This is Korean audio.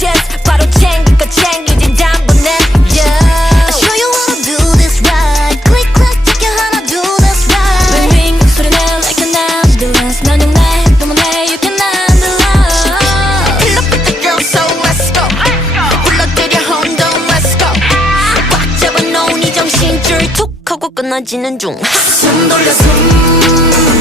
chance 바로 챙기고 챙기진 단번에 I'll show you how to do this right click clack take you how to do this right ring ring 소리 내 like an ambulance 넌 용내 너무해 you can handle love Pull up with the girls so let's go 불러들여 혼돈 let's go 꽉 잡아놓은 이 정신줄 툭 하고 끊어지는 중 숨 돌려 숨